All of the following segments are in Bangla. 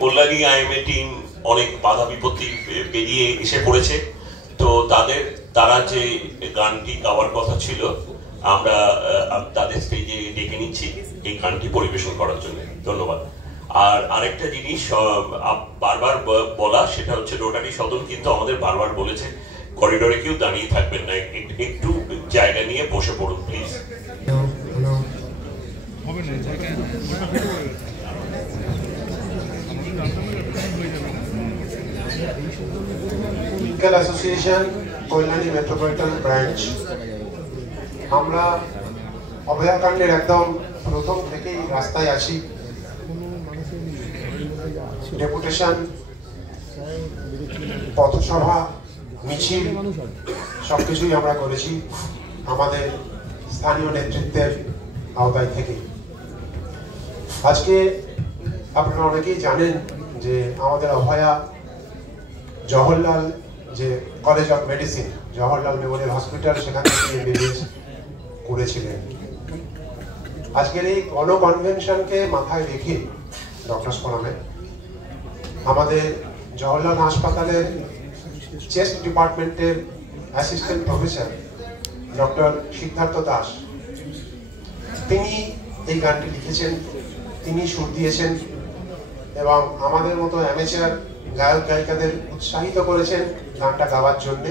কল্যাণী আইএমএ টিম অনেক বাধা বিপত্তি পেরিয়ে এসে পড়েছে। তো তারা যে গানটি গাওয়ার কথা ছিল, আমরা তাদের স্টেজে ডেকে নিচ্ছি এই গানটি পরিবেশন করার জন্য। ধন্যবাদ। আর আরেকটা জিনিস বারবার বলা, সেটা হচ্ছে রোটারি সদন কিন্তু আমাদের বারবার বলেছে করিডোরে কেউ দাঁড়িয়ে থাকবেন না, একটু জায়গা নিয়ে বসে পড়ুন please. Medical association Kalyani metropolitan branch, আমরা অভয়াকাণ্ডের একদম প্রথম থেকেই রাস্তায় আছি। ডেপুটেশন, পথসভা, মিছিল সবকিছুই আমরা করেছি আমাদের স্থানীয় নেতৃত্বের আওতায় থেকে। আজকে আপনারা অনেকেই জানেন যে আমাদের অভয়া জওহরলাল যে college of medicine, Jawaharlal Memorial hospital, সেখান থেকে এমবিবিএস করেছিলেন। আজকের এই গণকনভেনশনকে মাথায় রেখে ডক্টরস ফোরামে আমাদের জওহরলাল হাসপাতালের চেস্ট ডিপার্টমেন্টের assistant professor doctor Siddharth Das, তিনি এই গানটি লিখেছেন, তিনি সুর দিয়েছেন এবং আমাদের মতো অ্যামেচার গায়ক গায়িকাদের উৎসাহিত করেছেন গানটা গাওয়ার জন্যে।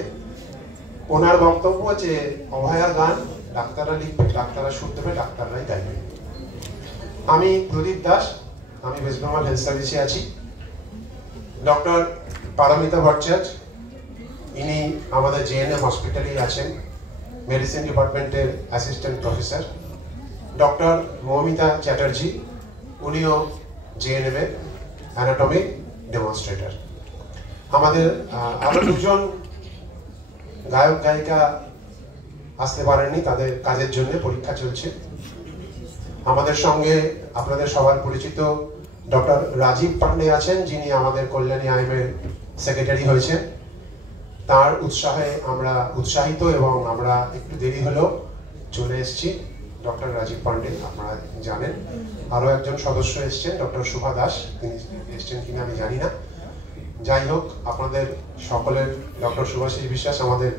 ওনার বক্তব্য যে অভয়া গান ডাক্তাররা লিখবে, ডাক্তাররা সুর দেবে, ডাক্তাররাই গাইবে। আমি প্রদীপ দাস, আমি ওয়েস্ট বেঙ্গল হেলথ সার্ভিসে আছি। ডক্টর পারমিতা ভট্টাচার্য, ইনি আমাদের জেএনএম হসপিটালেই আছেন, মেডিসিন ডিপার্টমেন্টের assistant professor. Doctor Moumita Chatterjee, উনিও জেএনএম এর অ্যানাটমিক ডেমনস্ট্রেটর। আমাদের আরো দুজন গায়ক গায়িকা আসতে পারেননি, তাদের কাজের জন্য পরীক্ষা চলছে। আমাদের সঙ্গে আপনাদের সবার পরিচিত ডক্টর রাজীব পান্ডে আছেন, যিনি আমাদের কল্যাণী আইএমএর সেক্রেটারি হয়েছেন। তার উৎসাহে আমরা উৎসাহিত এবং আমরা একটু দেরি হলেও চলে এসেছি। ডক্টর রাজীব পান্ডে আপনারা জানেন। আরো একজন সদস্য এসছেন, ডক্টর শুভা দাস, তিনি এসছেন কিনা আমি জানি না। যাই হোক, আপনাদের সকলের ডক্টর শুভাশিস বিশ্বাস আমাদের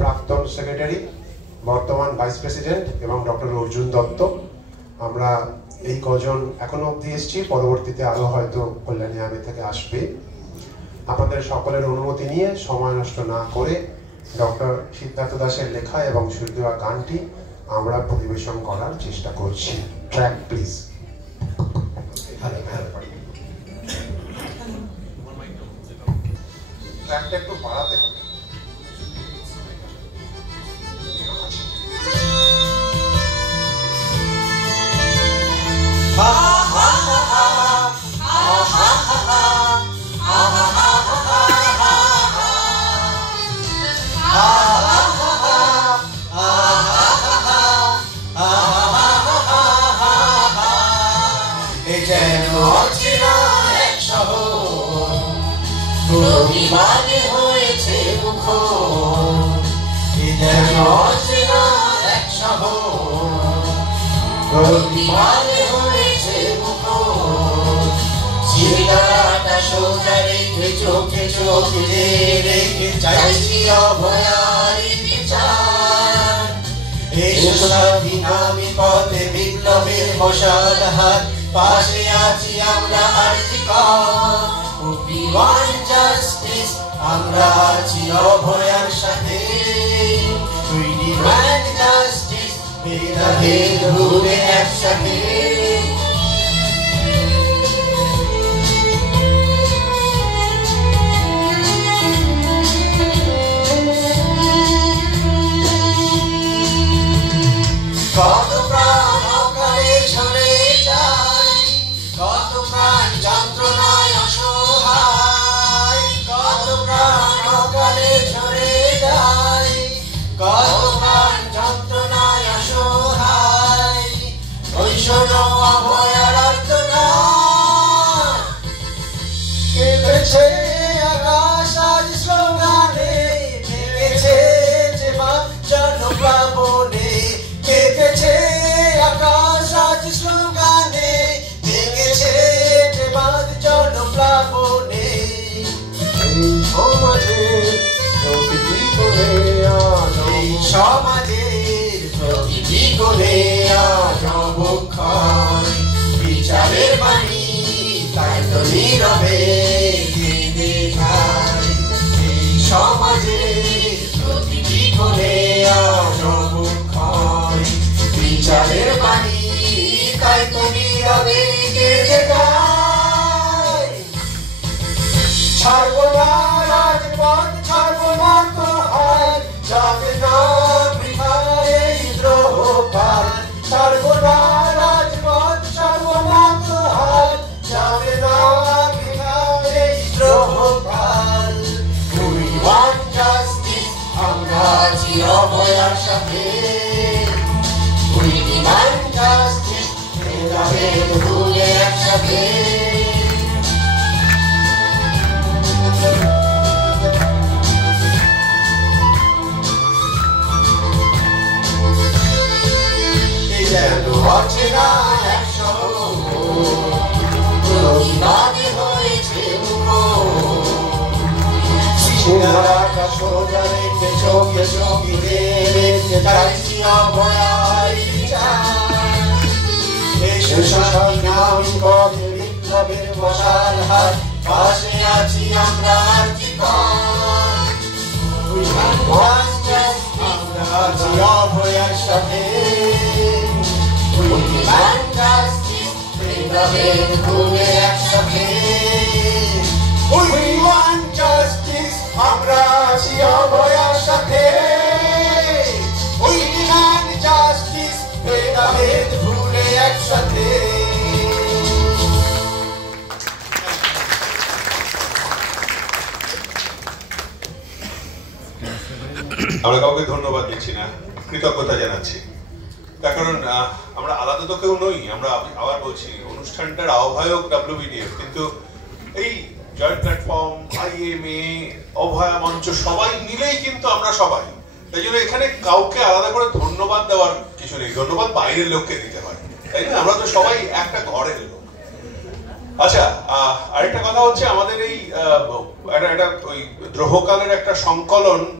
প্রাক্তন সেক্রেটারি, বর্তমান ভাইস প্রেসিডেন্ট, এবং ডক্টর অর্জুন দত্ত, আমরা এই কজন এখনো অবধি এসেছি, পরবর্তীতে আরো হয়তো কল্যাণী আইএমএ থেকে আসবে। আপনাদের সকলের অনুমতি নিয়ে সময় নষ্ট না করে ডক্টর সিদ্ধার্থ দাসের লেখা এবং সুর দেওয়া গানটি আমরা পরিবেশন করার চেষ্টা করছি। Track please. ট্র্যাকটা একটু বাড়াতে হবে। বিমানে হয়েছে মুখর, এক শহর, বিমানে হয়েছে মুখর, চিরাটা সোজা রেখে চোখে চোখে রেখে চাইছি অভয়ারি বিচার। এসো স্বাধীনামী পথে বিপ্লবের মশাল হাত, পাশে আছি আমরা আর্জিকর। We want justice, আমরা আছি অভয়ার সাথে। We demand justice, ভেদাভেদ ভুলে একসাথে। কত প্রাণ অকালে ঝরে যায়, কত প্রাণ যন্ত্রণায় অসহায়, কত প্রাণ অকালে ঝরে যায়, কত প্রাণ যন্ত্রণায় অসহায়। ওই শোনো কোণে আজ এই সমাজের প্রতিটি কোণে আজ অবক্ষয়, বিচারের বাণী তাই তো নীরবে কেঁদে যায়। এই সমাজের প্রতিটি কোণে আজ অবক্ষয়, বিচারের বাণী তাই তো নীরবে কেঁদে যায়। ছাড়বো না রাজপথ, ছাড়বো না তো হাল, যাবে না বৃথায় এই দ্রোহপাল। ছাড়বো না রাজপথ, ছাড়বো না তো হাল, যাবে না বৃথায় এই দ্রোহপাল। We want justice, আমরা আছি অভয়ার সাথে। We demand justice, ভেদাভেদ ভুলে একসাথে। যেন অচেনা এক শহর, প্রতিবাদে হয়েছে মুখরা সোজা রেখে চোখে চোখে রেখে চাইছি অভয়ার বিচার। এসো স্বাধীন পথে বিপ্লবের মশাল হাত, পাশে আছি আমরা জীবন। আমরা আছি অভয়ার সাথে। We demand justice, ভেদাভেদ ভুলে একসাথে। We want justice, আমরা আছি অভয়ার সাথে। We demand justice, ভেদাভেদ ভুলে একসাথে। আমরা কাউকে ধন্যবাদ দিচ্ছি না, কৃতজ্ঞতা জানাচ্ছি। তার কারণ আমরা আলাদা তো কেউ নই। আমরা আবার বলছি, অনুষ্ঠানটার আহ্বায়ক WBDF, কিন্তু এই জয়েন্ট প্ল্যাটফর্ম, IMA, অভয়া মঞ্চ সবাই মিলেই কিন্তু আমরা সবাই। তাই জন্য এখানে কাউকে আলাদা করে ধন্যবাদ দেওয়ার কিছু নেই, ধন্যবাদ বাইরের লোককে দিতে হয়, তাই না? আমরা তো সবাই একটা ঘরের লোক। আচ্ছা, আরেকটা কথা হচ্ছে, আমাদের এই একটা ওই দ্রোহকালের একটা সংকলন